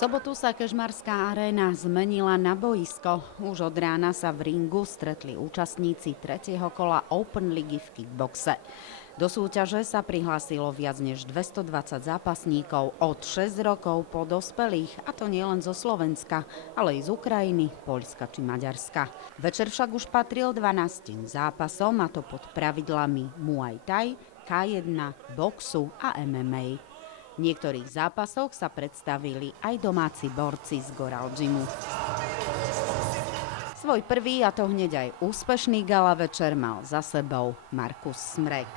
sobotu sa Kežmarská aréna zmenila na boisko. Už od rána sa v ringu stretli účastníci 3. kola Open ligy v kickboxe. Do súťaže sa prihlásilo viac než 220 zápasníkov od 6 rokov po dospelých, a to nielen zo Slovenska, ale i z Ukrajiny, Poľska či Maďarska. Večer však už patril 12 zápasom, a to pod pravidlami Muay Thai, K1, boxu a MMA. V niektorých zápasoch sa predstavili aj domáci borci z Goral Gymu. Svoj prvý, a to hneď aj úspešný gala večer, mal za sebou Markus Smrek.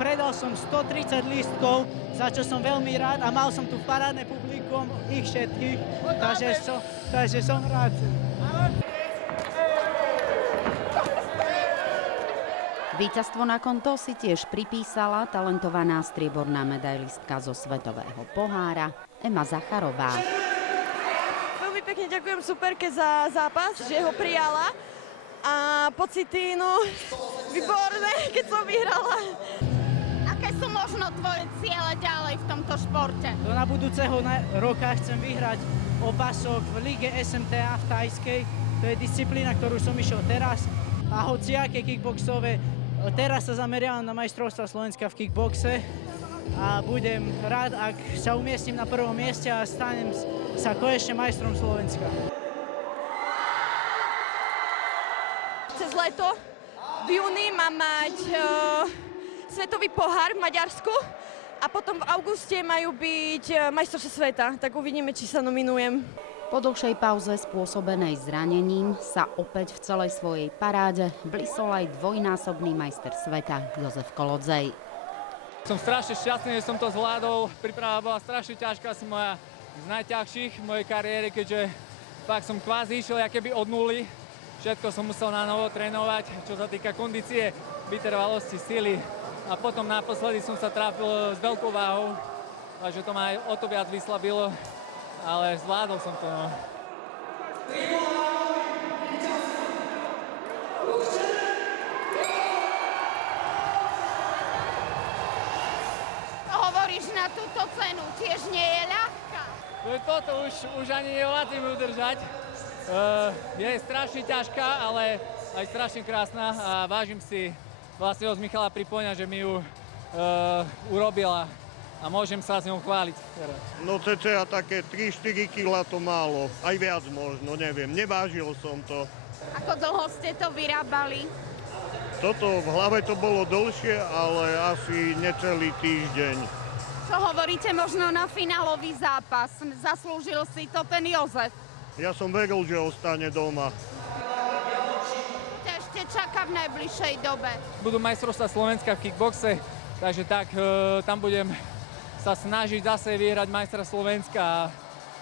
Predal som 130 lístkov, za čo som veľmi rád, a mal som tu parádne publikum, ich všetkých, takže som rád. Víťazstvo na konto si tiež pripísala talentovaná strieborná medailistka zo Svetového pohára Ema Zacharová. Veľmi pekne ďakujem superke za zápas, že ho prijala, a pocity, výborné, keď som vyhrala. Aké sú možno tvoje ciele ďalej v tomto športe? Na budúceho roka chcem vyhrať opasok v lige SMTA v Thajskej. To je disciplína, ktorú som išiel teraz. A hociaké kickboxové, teraz sa zameriavam na majstrovstvá Slovenska v kickboxe a budem rád, ak sa umiestnim na prvom mieste a stanem sa konečne majstrom Slovenska. Cez leto v júni mám mať svetový pohár v Maďarsku a potom v auguste majú byť majstrovstvá sveta, tak uvidíme, či sa nominujem. Po dlhšej pauze spôsobenej zranením sa opäť v celej svojej paráde blisol aj dvojnásobný majster sveta Jozef Kolodzej. Som strašne šťastný, že som to zvládol. Príprava bola strašne ťažká, asi moja z najťažších v mojej kariére, keďže fakt som kvázi išiel akéby od nuly. Všetko som musel na novo trénovať, čo sa týka kondície, vytrvalosti, sily. A potom naposledy som sa trápil s veľkou váhou, takže to ma aj o to viac vyslabilo, ale zvládol som to. Čo hovoríš na túto cenu? Tiež nie je ľahká. Toto už ani nelácim udržať. Je strašne ťažká, ale aj strašne krásna a vážim si vlastne od Michala Pripojňa, že mi ju urobila a môžem sa s ňou chváliť. No cca také 3-4 kg to málo, aj viac možno, neviem, nevážil som to. Ako dlho ste to vyrábali? Toto v hlave to bolo dlhšie, ale asi necelý týždeň. Čo hovoríte možno na finálový zápas? Zaslúžil si to ten Jozef? Ja som veril, že ostane doma. Ešte čaká v najbližšej dobe. Budú majstrovstvá Slovenska v kickboxe, takže tak tam budem sa snažiť zase vyhrať majstra Slovenska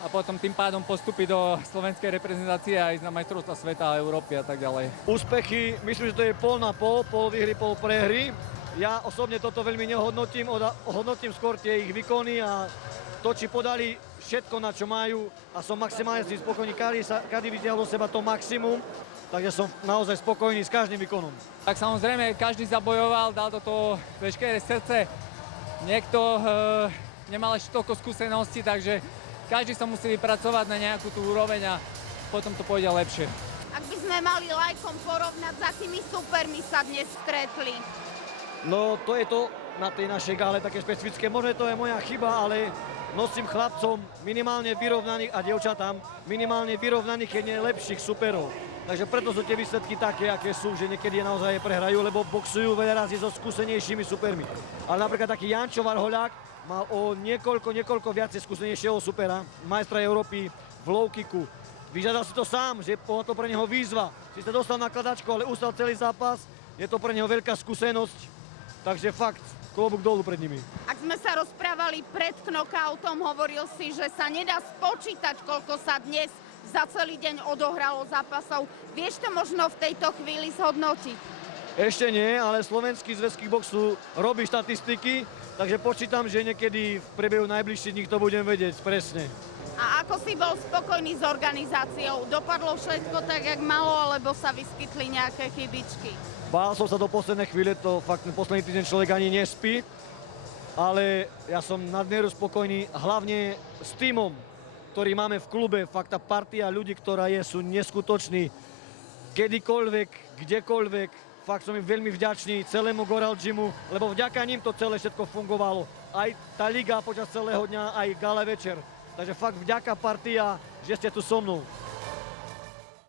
a potom tým pádom postúpiť do slovenskej reprezentácie a ísť na majstrovstvá sveta a Európy a tak ďalej. Úspechy, myslím, že to je pol na pol výhry, pol prehry. Ja osobne toto veľmi nehodnotím, hodnotím skôr tie ich výkony a to, či podali všetko, na čo majú, a som maximálne s tým spokojný. Každý vytiahol do seba to maximum, takže som naozaj spokojný s každým výkonom. Tak samozrejme, každý zabojoval, dal do toho veškeré srdce. Niekto nemal ešte toľko skúseností, takže každý sa musí vypracovať na nejakú tú úroveň a potom to pôjde lepšie. Ak by sme mali lajkom porovnať, s akými supermi sa dnes stretli? No to je to na tej našej gále také špecifické. Možno to je moja chyba, ale nosím chlapcom minimálne vyrovnaných a dievčatám minimálne vyrovnaných, keď nie lepších superov. Takže preto sú tie výsledky také, aké sú, že niekedy naozaj prehrajú, lebo boxujú veľa razy so skúsenejšími supermi. Ale napríklad taký Jančo Varhoľák mal o niekoľko viacej skúsenejšieho supera, majstra Európy v low kicku. Vyžiadal si to sám, že bola to pre neho výzva. Si sa dostal na kladačku, ale ustal celý zápas. Je to pre neho veľká skúsenosť, takže fakt, klobúk dolu pred nimi. Ak sme sa rozprávali pred knockoutom, hovoril si, že sa nedá spočítať, koľko sa dnes za celý deň odohralo zápasov. Vieš to možno v tejto chvíli zhodnotiť? Ešte nie, ale Slovenský zväz kickboxu robí štatistiky, takže počítam, že niekedy v priebehu najbližších dní to budem vedieť presne. A ako si bol spokojný s organizáciou? Dopadlo všetko tak, jak malo, alebo sa vyskytli nejaké chybičky? Bál som sa do poslednej chvíle, to fakt posledný týždeň človek ani nespí. ale ja som nadmieru spokojný, hlavne s tímom, ktorý máme v klube. Fakt tá partia ľudí, ktorá je, sú neskutoční. Kedykoľvek, kdekoľvek, fakt som im veľmi vďačný celému Goral Gymu, lebo vďaka ním to celé všetko fungovalo. Aj tá liga počas celého dňa, aj gala večer. Takže fakt vďaka partia, že ste tu so mnou.